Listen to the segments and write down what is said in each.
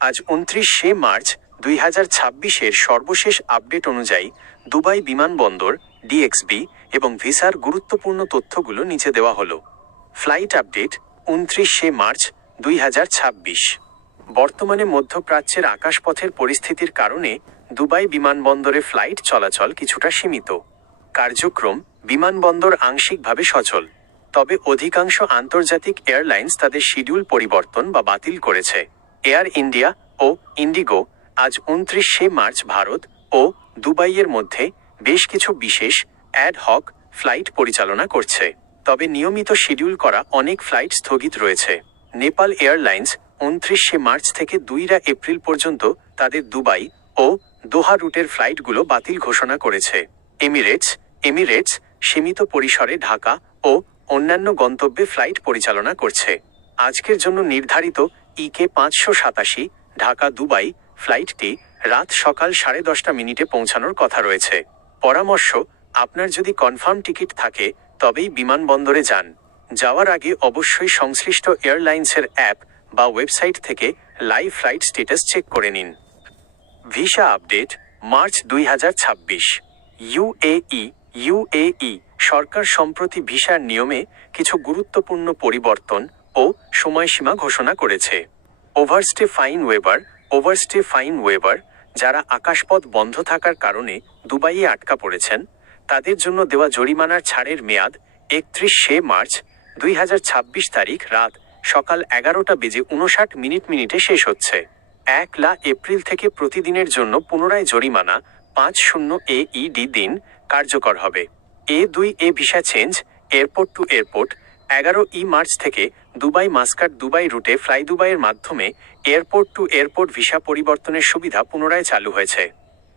আজ ২৯শে মার্চ ২০২৬-এর সর্বশেষ আপডেট অনুযায়ী দুবাই বিমানবন্দর, ডিএক্সবি এবং ভিসার গুরুত্বপূর্ণ তথ্যগুলো নিচে দেওয়া হলো। ফ্লাইট আপডেট ২৯শে মার্চ ২০২৬। বর্তমানে মধ্যপ্রাচ্যের আকাশপথের পরিস্থিতির কারণে দুবাই বিমানবন্দরে ফ্লাইট চলাচল কিছুটা সীমিত। কার্যক্রম বিমানবন্দর আংশিকভাবে সচল, তবে অধিকাংশ আন্তর্জাতিক এয়ারলাইন্স তাদের শিডিউল পরিবর্তন বা বাতিল করেছে। এয়ার ইন্ডিয়া ও ইন্ডিগো আজ ২৯শে মার্চ ভারত ও দুবাইয়ের মধ্যে বেশ কিছু বিশেষ অ্যাড-হক ফ্লাইট পরিচালনা করছে, তবে নিয়মিত শিডিউল করা অনেক ফ্লাইট স্থগিত রয়েছে। নেপাল এয়ারলাইন্স ২৯শে মার্চ থেকে ২ এপ্রিল পর্যন্ত তাদের দুবাই ও দোহা রুটের ফ্লাইটগুলো বাতিল ঘোষণা করেছে। এমিরেটস সীমিত পরিসরে ঢাকা ও অন্যান্য গন্তব্যে ফ্লাইট পরিচালনা করছে। আজকের জন্য নির্ধারিত ইকে ৫৮৭ ঢাকা দুবাই ফ্লাইটটি রাত সকাল 10:30 পৌঁছানোর কথা রয়েছে। পরামর্শ, আপনার যদি কনফার্ম টিকিট থাকে তবেই বিমানবন্দরে যান। যাওয়ার আগে অবশ্যই সংশ্লিষ্ট এয়ারলাইন্সের অ্যাপ বা ওয়েবসাইট থেকে লাইভ ফ্লাইট স্ট্যাটাস চেক করে নিন। Visa update March ২০২৬। ইউএই সরকার সম্প্রতি ভিসার নিয়মে কিছু গুরুত্বপূর্ণ পরিবর্তন ও সময়সীমা ঘোষণা করেছে। ওভারস্টে ফাইন ওয়েভার যারা আকাশপথ বন্ধ থাকার কারণে দুবাইয়ে আটকা পড়েছেন, তাদের জন্য দেওয়া জরিমানার ছাড়ের মেয়াদ ৩১শে মার্চ ২০২৬ তারিখ রাত সকাল 11:59 শেষ হচ্ছে। ১ এপ্রিল থেকে প্রতিদিনের জন্য পুনরায় জরিমানা ৫০ AED দিন কার্যকর হবে। A visa change airport two airport ১১ March থেকে দুবাই মাস্কাট দুবাই রুটে ফ্লাই দুবাইয়ের মাধ্যমে এয়ারপোর্ট টু এয়ারপোর্ট ভিসা পরিবর্তনের সুবিধা পুনরায় চালু হয়েছে।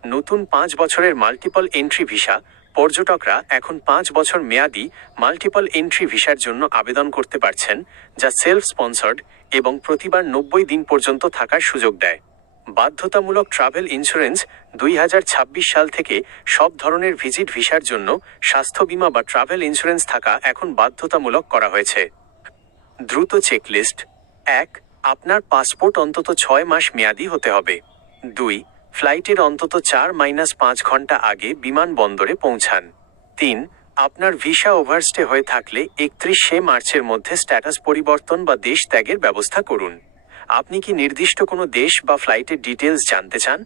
নতুন ৫ বছরের মাল্টিপল এন্ট্রি ভিসা পর্যটকরা এখন ৫ বছর মেয়াদি মাল্টিপল এন্ট্রি ভিসার জন্য আবেদন করতে পারছেন, যা সেলফ স্পন্সর্ড এবং প্রতিবার ৯০ দিন পর্যন্ত থাকার সুযোগ দেয়। বাধ্যতামূলক ট্রাভেল ইন্স্যুরেন্স ২০২৬ সাল থেকে সব ধরনের ভিজিট ভিসার জন্য স্বাস্থ্য বীমা বা ট্রাভেল ইন্স্যুরেন্স থাকা এখন বাধ্যতামূলক করা হয়েছে। দ্রুত চেকলিস্ট: ১. আপনার পাসপোর্ট অন্তত ৬ মাস মেয়াদি হতে হবে। ২. ফ্লাইটের অন্তত ৪-৫ ঘন্টা আগে বিমানবন্দরে পৌঁছান। ৩. আপনার ভিসা ওভারস্টে হয়ে থাকলে ৩১শে মার্চের মধ্যে স্ট্যাটাস পরিবর্তন বা দেশ ত্যাগের ব্যবস্থা করুন। আপনি কি নির্দিষ্ট কোনো দেশ বা ফ্লাইটের ডিটেলস জানতে চান?